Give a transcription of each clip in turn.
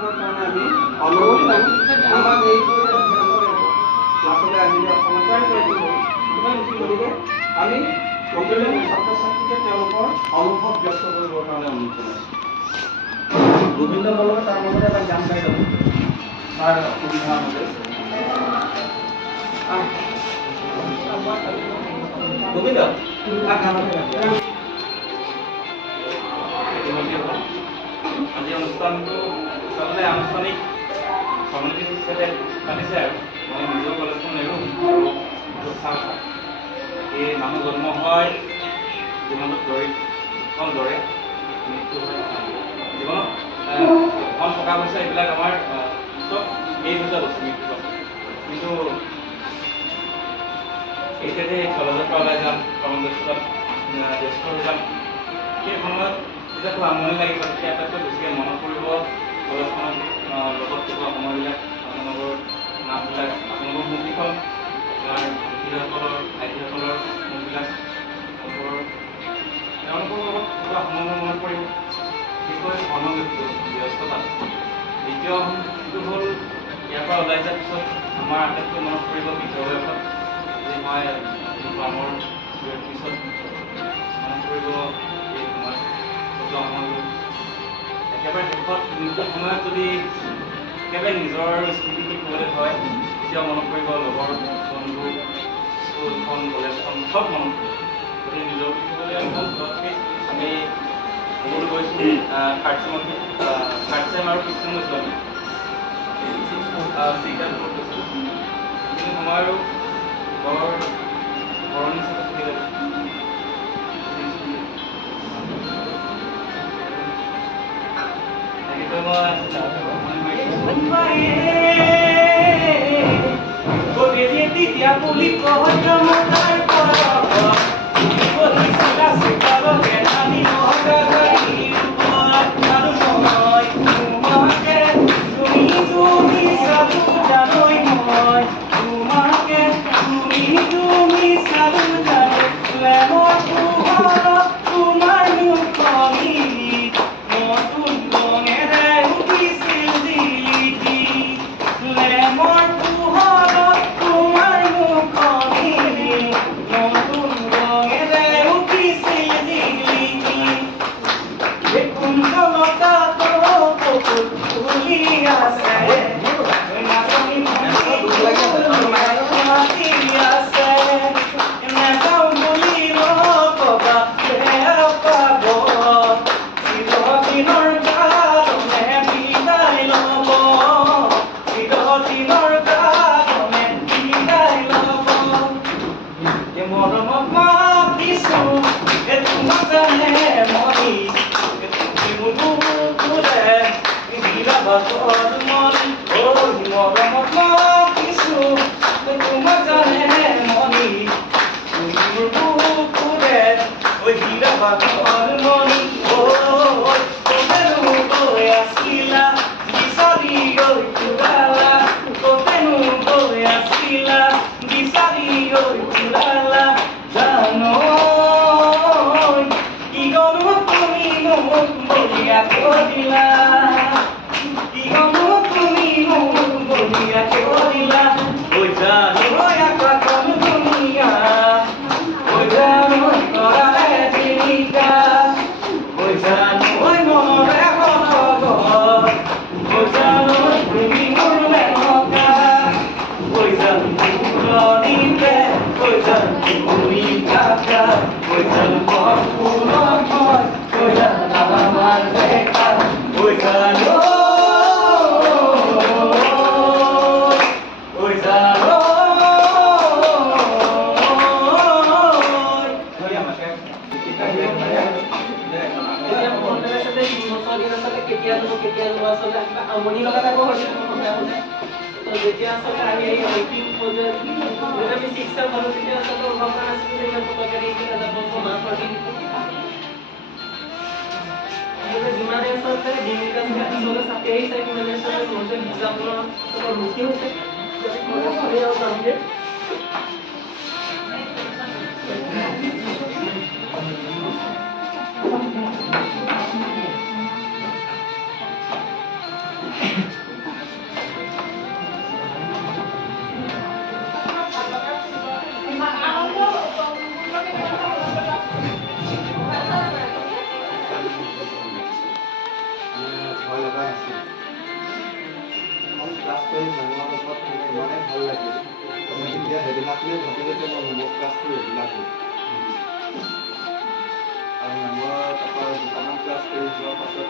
কৰিবৰ কাৰণে আমি অনুৰোধ কৰিম আমাক এই ক্লাছলৈ আহিলে অকণমান গতিকে আমি সকলো ছাত্ৰ ছাত্ৰীকে তেওঁলোকৰ অনুভৱ ব্যক্ত কৰিবৰ কাৰণে অনুৰোধ জনাইছোঁ গোবিন্দ বল্লভে তাৰ মাজতে এটা গান গাই যাব তাৰ সুবিধা অনুযায়ী গোবিন্দ আজি অনুষ্ঠানটো আচলতে আনুষ্ঠানিক সমিতি হিচাপে পাতিছে আৰু মই নিজৰ কলেজখন নেৰোঁ আৰু চাওঁ এই মানুহ জন্ম হয় জীৱনত দৰে মৃত্যু হয় জীৱনত ধন টকা পইচা এইবিলাক আমাৰ চব এই দুটা বস্তু মৃত্যু কিন্তু এতিয়াতে কলেজৰ পৰা ওলাই যাম কৰ্মব্যস্ততাত ব্যস্ত হৈ যাম সেই সময়ত যেতিয়া খুব আমনি লাগিব তেতিয়া আটাইতকৈ বেছিকৈ মনত পৰিব কলেজখনত লগত থকা সময়বিলাক আপোনালোকৰ নামবিলাক আপোনালোকৰ মুখকেইখন আপোনাৰ ভাইটিসকলৰ মুখবিলাক তেওঁলোকৰ লগত থকা সময় মনত পৰিব বিশেষকৈ কৰ্মব্যস্ততা দ্বিতীয় যিটো হ'ল ইয়াৰ পৰা ওলাই যোৱাৰ পিছত আমাৰ আটাইতকৈ মনত পৰিব বৃদ্ধ বয়সত যে মই কৰ্মৰ পিছত মনত পৰিব এই তোমাৰ একেবাৰে শেষত মৃত্যুৰ সময়ত যদি একেবাৰে নিজৰ স্মৃতিটো ক'বলৈ হয় তেতিয়া মনত পৰিব লগৰ বন্ধু স্কুলখন কলেজখন চব মনত পৰিব গতিকে নিজৰ বুলি ক'বলৈ আমি সকলো গৈছোঁ থাৰ্ড চেম আৰু ফিফ্থ চেম গৈছোঁ আমি সেইখিনি সময় আৰু বৰ ভৰণি হিচাপে থাকি যাব গতিকে মই হোমৱৰ্ক ক্লাছটো ৰেগুলাৰ কৰোঁ আৰু মেমৰ তাৰপৰা দুটামান ক্লাছ কৰি যোৱাৰ পাছত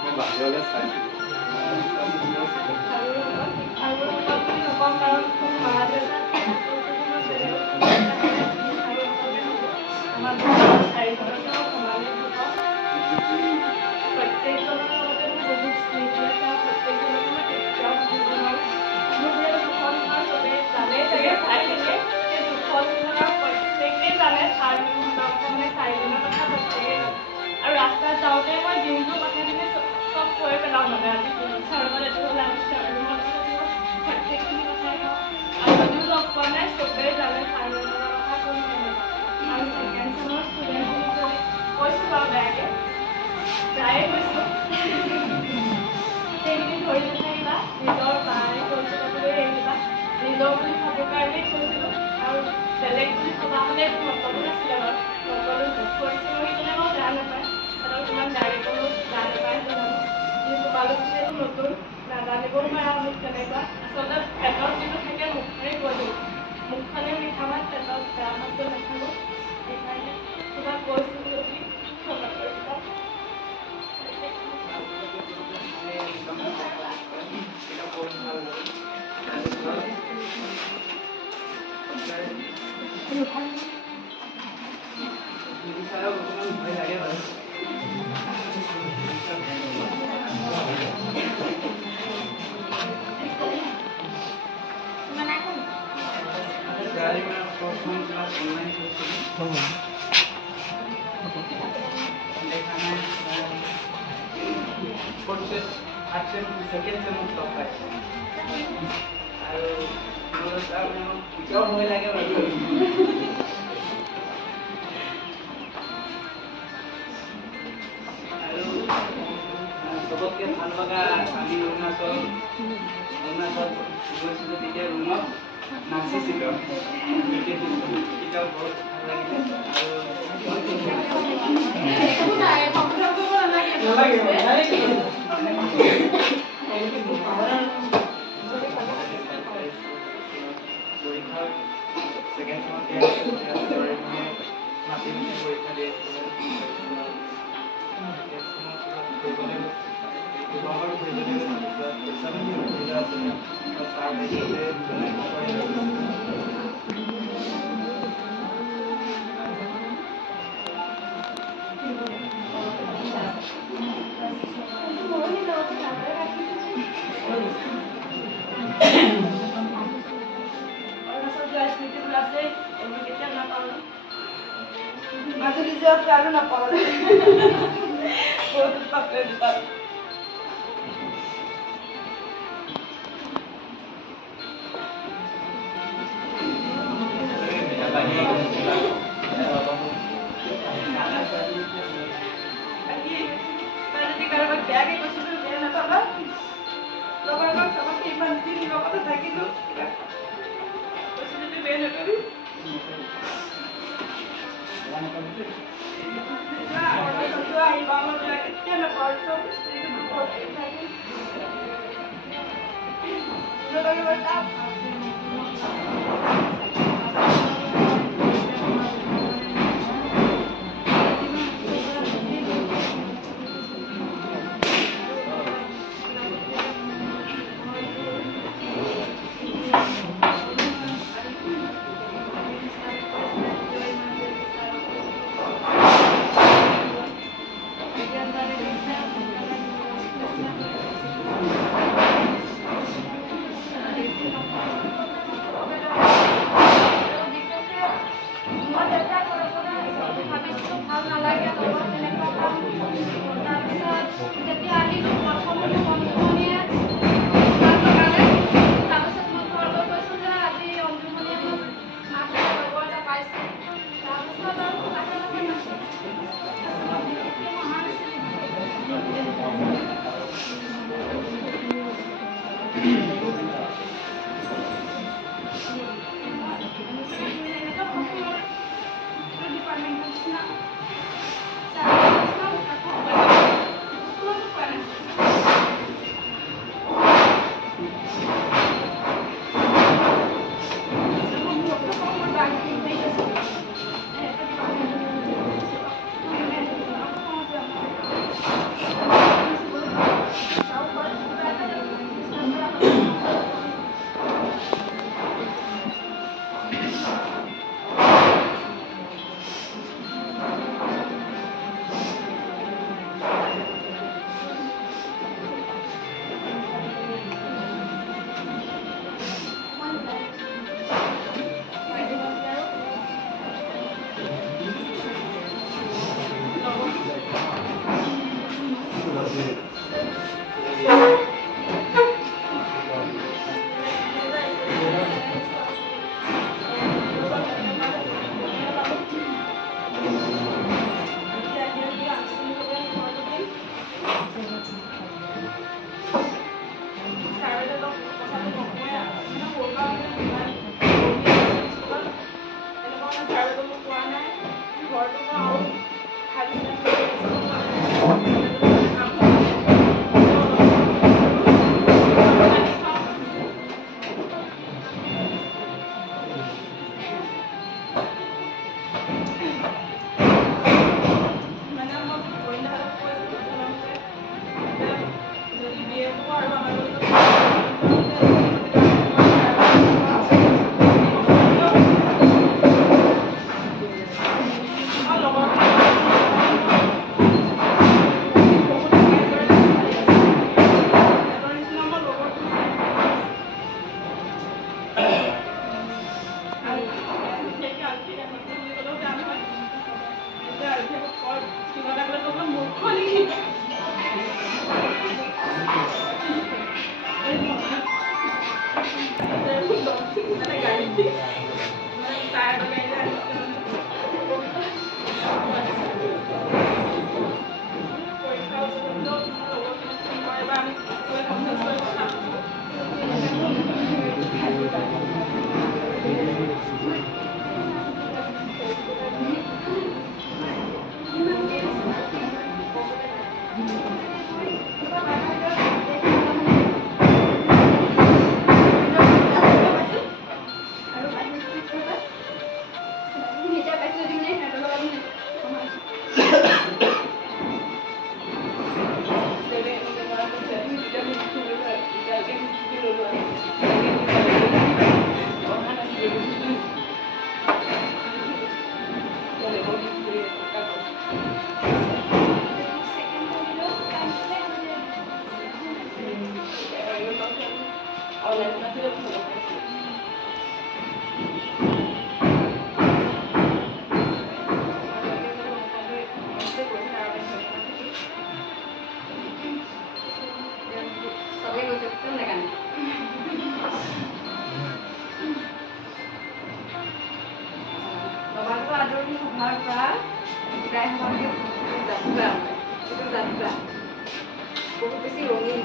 মই বাহিৰলৈ চাইছোঁ আৰু ৰাস্তাত যাওঁতে মই দিনটোৰ কথা চব কৈ পেলাওঁ মানে আজি ছাৰহঁত এইটো হ'ল আজি ছাৰহঁত প্ৰত্যেকখিনি কথাই কওঁ আৰু যদিও লগ পোৱা নাই চবেই জানে ছাৰহঁতৰ কথা কোন কেনেকুৱা আৰু ছেকেণ্ড চেমৰ ষ্টুডেণ্টখিনি যদি কৈছোঁ বাৰু বেয়াকৈ প্ৰায়ে কৈছোঁ সেইখিনি ধৰি নাথাকিবা নিজৰ বাই কৈছোঁ কাপোৰে এৰিবা নিজৰ বুলি ভাবৰ কাৰণেই কৈছিলোঁ আৰু বেলেগ বুলি ভবা হ'লে একো নক'ব নাছিলে বাৰু নক'লোঁ কৰিছোঁ মই সেইকাৰণে বাৰু বেয়া নাপায় সিহঁতক ইমান ডাইৰেক্টৰো বেয়া নাপায় জানো কিন্তু তোমালোক যিহেতু নতুন নাজানিবও পাৰা মোক তেনেকুৱা আচলতে পেটত যিটো থাকে মুখেৰে কৈ দিওঁ মুখখনে মিঠা ভাত পেটত বেয়া ভাতটো নাথাকোঁ সেইকাৰণে তোমাক কৈছোঁ যদি ক্ষমা কৰি দিবা सबतके ভাল লগা আমি অৰুণাচল গৈছিলোঁ তেতিয়া ৰুমত নাচিছিলোঁ তেতিয়াও বহুত ভাল লাগিলে পৰীক্ষা ছেকেণ্ড মাতি পৰীক্ষা দিয়ে মাজুলী যোৱা প্লানো নাপাওঁ বহুত পাপে পাপ কাৰোবাক বেয়াকে কৈছিলোঁ বেয়া নাপাবা লগৰ চবতকে ইমান দিন লগতে থাকিলোঁ কৈছিলোঁ যে বেয়া নকৰিম আহিবা মই কেতিয়া নকৰিছোঁ সভাৰ পৰা বিদায় হ'বলগীয়া যাত্ৰা যিটো যাত্ৰা বহুত বেছি ৰঙীন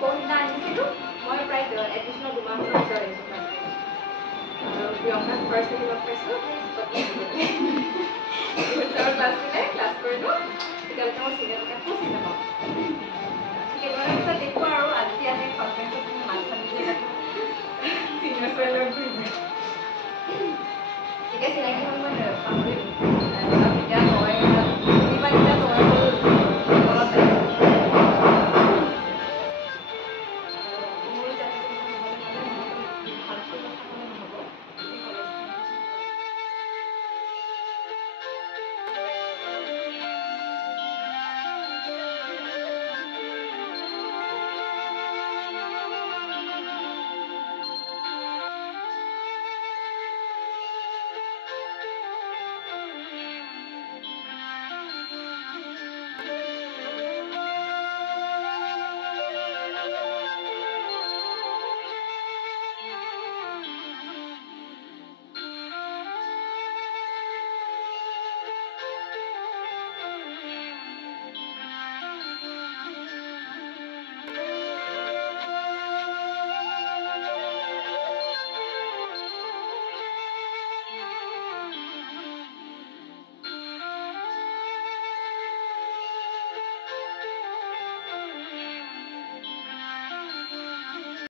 পৰহিদিনা আহিছিলোঁ মই প্ৰায় এডমিশ্যনৰ 2 মাহৰ পিছত আহিছোঁ আৰু প্ৰিয়ংকাক ফাৰ্ষ্ট আহি লগ পাইছোঁ ক্লাছ দিলে ক্লাছ কৰিলোঁ তেতিয়ালৈকে মই চিনেমা একো চিনি নাপাওঁ কেইদিনমানৰ পিছত দেখোঁ আৰু আজি আহে কনফাৰেঞ্চত মাত চাতি দিয়ে চিনিয়ৰ ছোৱালী লগত ঘূৰি ফুৰে তেতিয়া চিনাকি হ'ল মই পাহৰিলোঁ